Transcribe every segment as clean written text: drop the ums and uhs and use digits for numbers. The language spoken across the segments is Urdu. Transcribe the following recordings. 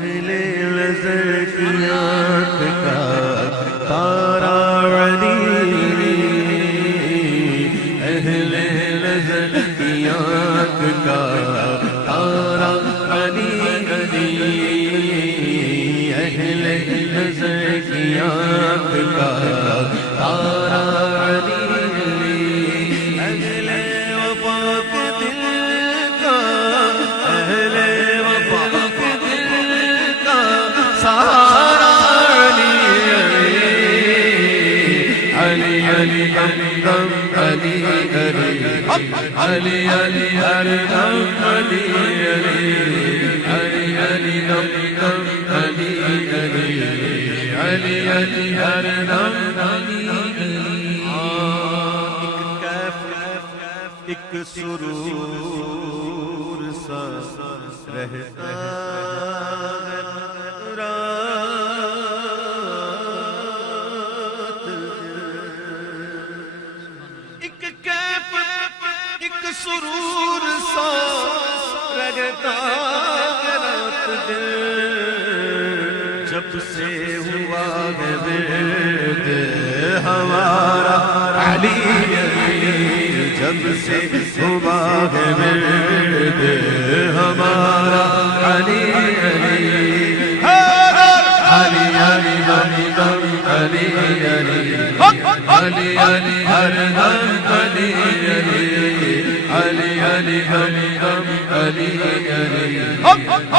اہل نظر کی آنکھ کا تارا علی، اہل نظر کی آنکھ کا تارا علی علی، اہل نظر کی آنکھ کا تارا علی علی، اہل وفا کے دل کا، اہل وفا کے دل کا سہارا علی علی، علی علی دم علی علی، علی علی ہر دم علی علی، علی علی دم دم علی علی، علی علی ہر دم علی علی۔ ایک سرور سا رہتا رات، ایک کیف ایک سرور سا رہتا رات دل، جب سے ہوا ہے ورد ہمارا علی علی، جب سے ہوا ہے ورد ہمارا علی علی، علی علی علی دم علی علی، علی علی ہر دم علی علی، علی علی علی دم علی علی،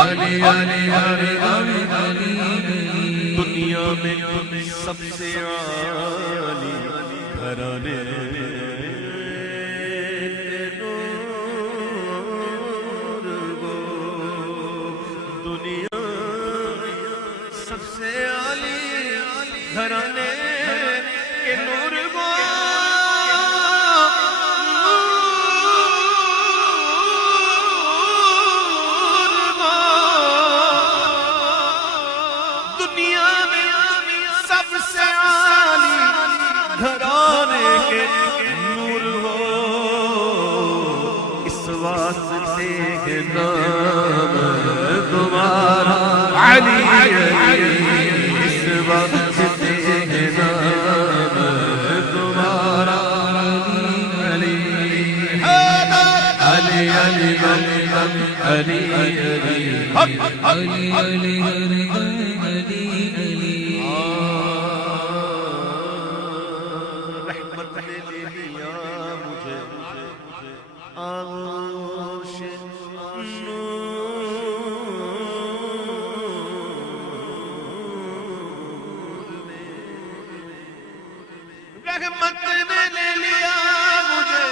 علی علی ہر دم علی علی۔ دنیا میں سب سے عالی گھرانے گھرانے کے نور گو، دنیا میں سب سے عالی گھرانے کے نور ہو، اس واسطے ہے نام تمہارا علی علی، اس واسطے علی علی علی، علی علی علی علی علی، رحمت نے لے لیا مجھے آغوش نور نے، رحمت نے لے لیا مجھے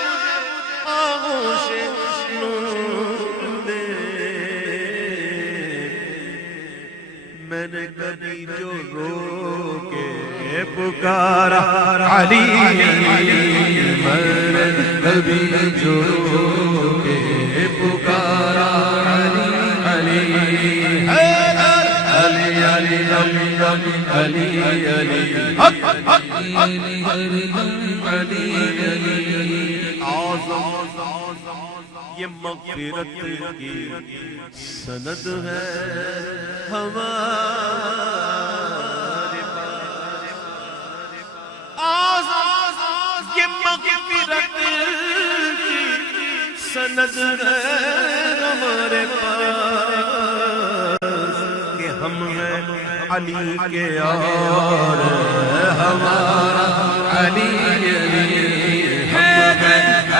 آغوش میں نے کبھی جو رو کے پکارا علی علی، میں نے کبھی جو رو کے پکارا علی علی، علی علی علی علی علی، علی علی یہ مغفرت کی سند ہے ہمارے پاس، یہ مغفرت کی سند ہے ہمارے پاس، کہ ہم ہیں علی کے یار، ہمارا علی علی،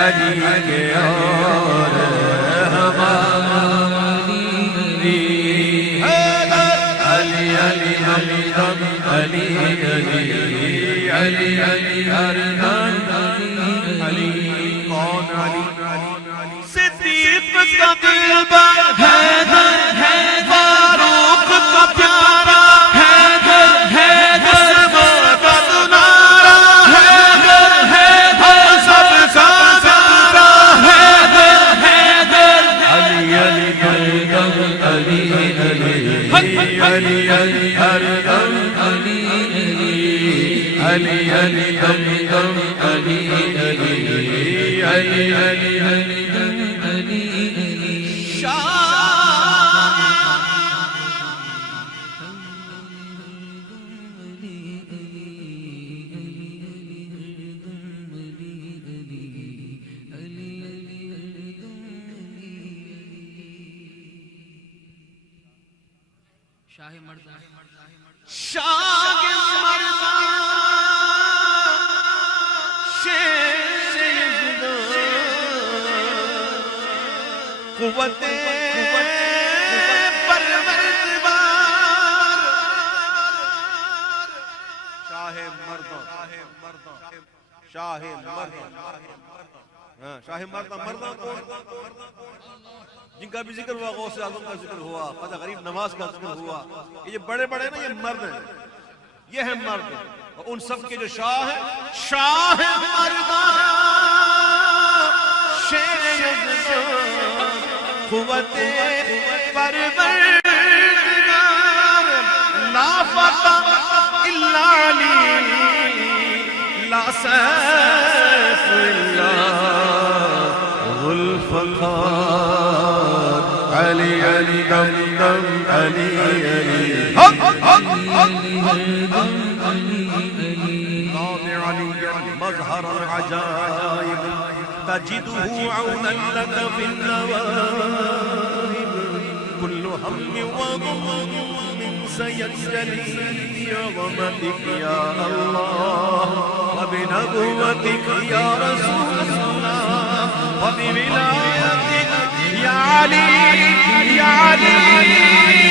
علی کے اور ہمارا علی علی، علی علی دم علی علی، علی علی ہر دم علی، کون علی؟ صدیق کا دلبر حیدر، فاروق کا پیارا حیدر، عثمان کا دلارا حیدر، سب کا علی علی ہر دم علی علی، علی علی علی دم علی علی، علی علی علی دم علی علی، شاہ مردان شاہ مردان شیر یزدان قوت پروردگار شاہ مردان شاہ مردان شاہ مردان مردان کون جن کا بھی ذکر ہوا غوث اعظم کا ذکر ہوا خواجہ غریب نواز کا ذکر ہوا یہ بڑے بڑے نا یہ مرد ہیں یہ ہیں مرد اور ان سب کے جو شاہ ہیں شاہ مردان شیر یزدان قوت پروردگار لا فتح الا علی لا سیف الا ذو الفقار علی علی دم دم علی علی مظهر العجائب تجده عونا لك في النوائب كل هم وغم سيجري بعظمتك يا الله وبنبوتك يا رسول الله وبولايتك يا علي يا علي